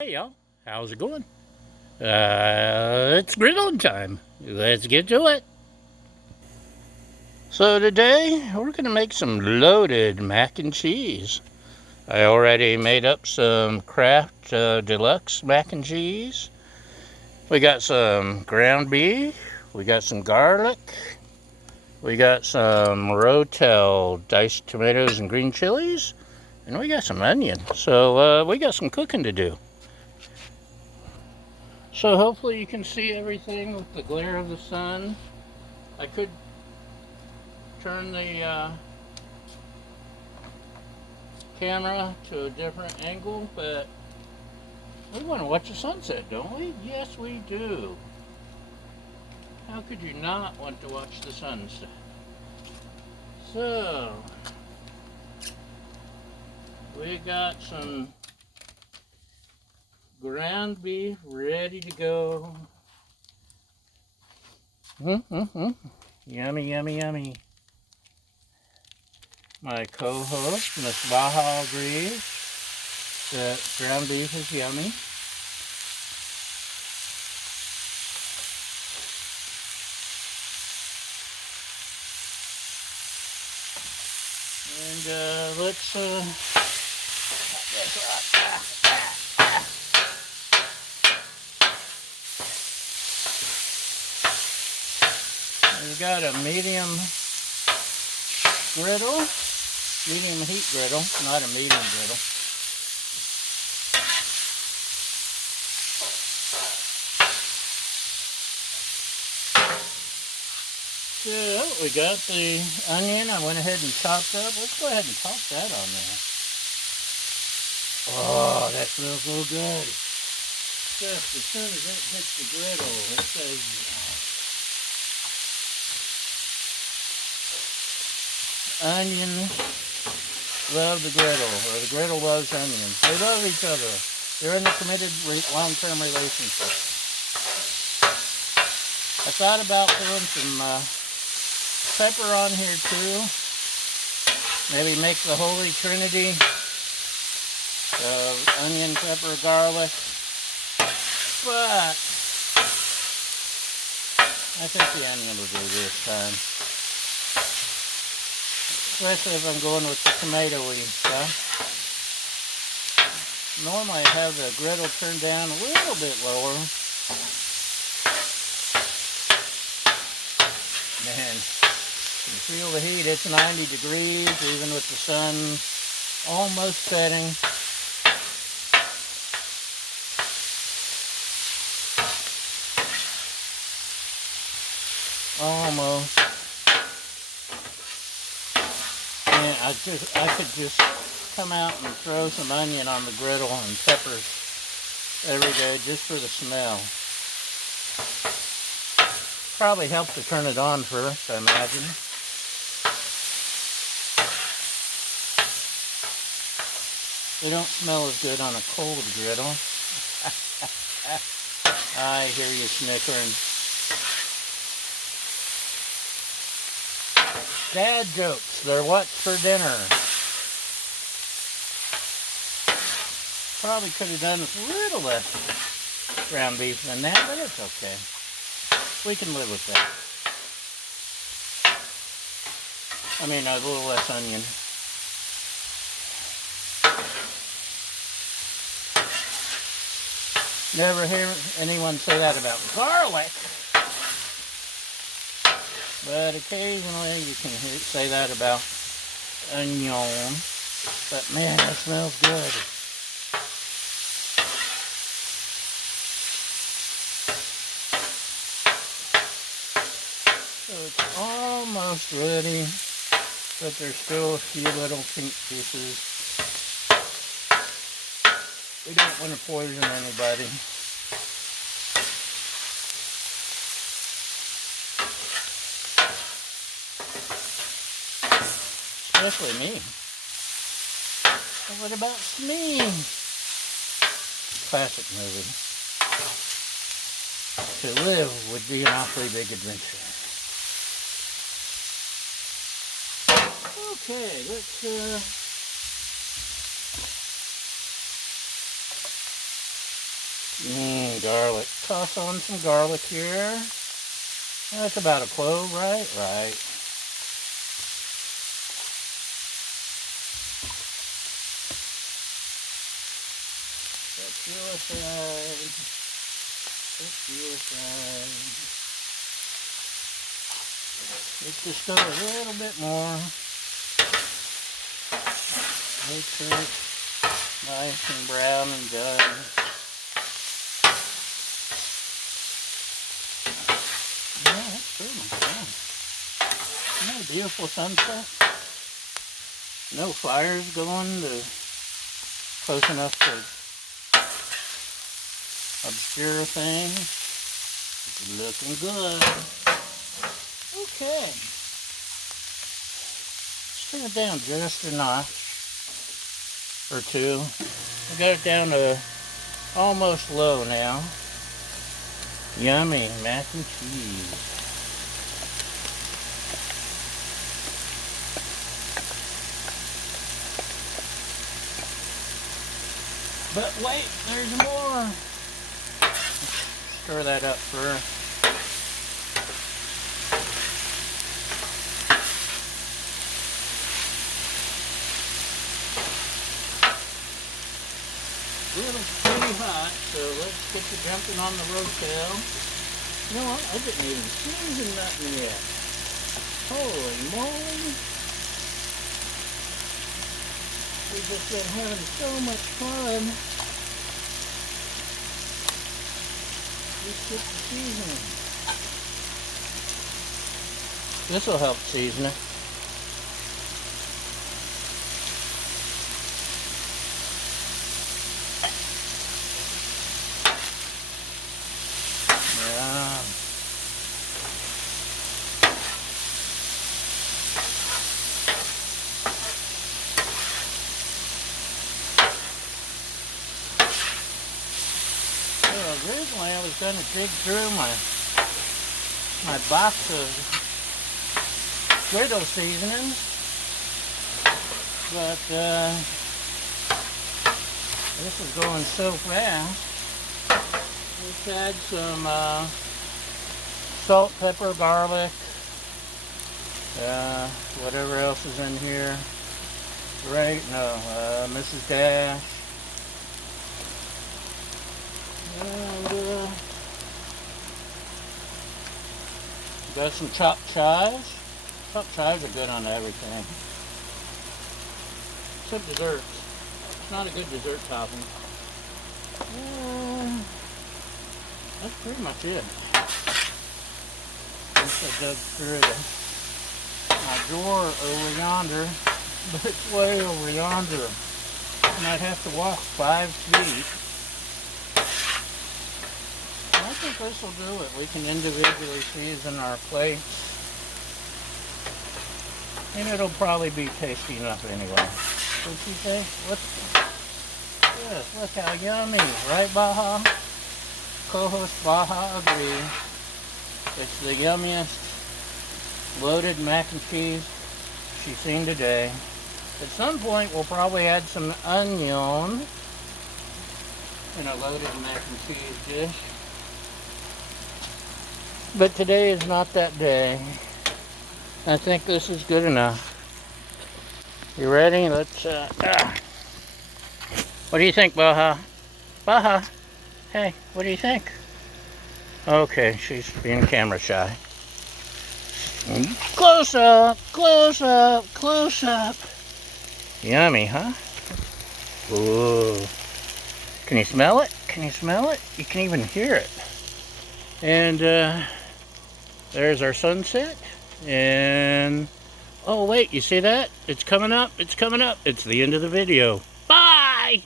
Hey y'all, how's it going? It's griddle time. Let's get to it. So today we're gonna make some loaded mac and cheese. I already made up some Kraft Deluxe mac and cheese. We got some ground beef. We got some garlic. We got some Rotel diced tomatoes and green chilies, and we got some onion. So we got some cooking to do. So hopefully you can see everything with the glare of the sun. I could turn the camera to a different angle, but we want to watch the sunset, don't we? Yes, we do. How could you not want to watch the sunset? So, we got some ground beef ready to go. Yummy, yummy, yummy. My co-host, Miss Baja, agrees that ground beef is yummy. And let's we've got a medium griddle, medium heat griddle, not a medium griddle. So we got the onion. I went ahead and chopped up. Let's go ahead and toss that on there. Oh, that smells so good. Just as soon as it hits the griddle, it says, onion love the griddle, or the griddle loves onions. They love each other. They're in a committed long-term relationship. I thought about throwing some pepper on here too. Maybe make the holy trinity of onion, pepper, garlic. But I think the onion will do this time. Especially if I'm going with the tomatoey stuff. Normally I have the griddle turned down a little bit lower. Man, you can feel the heat. It's 90 degrees, even with the sun almost setting. Almost. And I could just come out and throw some onion on the griddle and peppers every day just for the smell. Probably helps to turn it on first, I imagine. They don't smell as good on a cold griddle. I hear you snickering. Dad jokes, they're what's for dinner. Probably could have done with a little less ground beef than that, but it's okay. We can live with that. I mean, a little less onion. Never hear anyone say that about garlic. But occasionally you can say that about onion. But man, that smells good. So it's almost ready, but there's still a few little pink pieces. We don't want to poison anybody. Especially me. What about me? Classic movie. To live would be an awfully big adventure. Okay, let's Garlic. Toss on some garlic here. That's about a clove, right? Right. Let's do aside. Let's do aside. Let's just go a little bit more. Make sure it's nice and brown and done. Yeah, that's pretty much done. Isn't that a beautiful sunset? No fires going close enough to obscure things. It's looking good. Okay. Let's turn it down just a notch or two. We got it down to almost low now. Yummy mac and cheese. But wait, there's more. Stir that up first. Griddle's pretty hot, so let's get you jumping on the Rotel. You know what? I didn't even season nothing yet. Holy moly. We've just been having so much fun. Let's get the seasoning. This will help season it. Yeah. Originally I was going to dig through my box of Griddle seasonings, but this is going so fast. Let's add some salt, pepper, garlic, whatever else is in here. Right? No, Mrs. Dash. And got some chopped chives. Chopped chives are good on everything. Except desserts. It's not a good dessert topping. That's pretty much it. Once I dug through my drawer over yonder, but it's way over yonder. And I'd have to walk 5 feet. I think this will do it. We can individually season our plates. And it'll probably be tasty enough anyway. What'd you say? What's this? Look how yummy. Right, Baja? Co-host Baja agrees. It's the yummiest loaded mac and cheese she's seen today. At some point, we'll probably add some onion in a loaded mac and cheese dish. But today is not that day. I think this is good enough. You ready? Let's, What do you think, Baja? Baja? Hey, what do you think? Okay, she's being camera shy. Close up, close up, close up. Yummy, huh? Ooh. Can you smell it? Can you smell it? You can even hear it. And there's our sunset. And oh wait, you see that? It's coming up. It's coming up. It's the end of the video. Bye!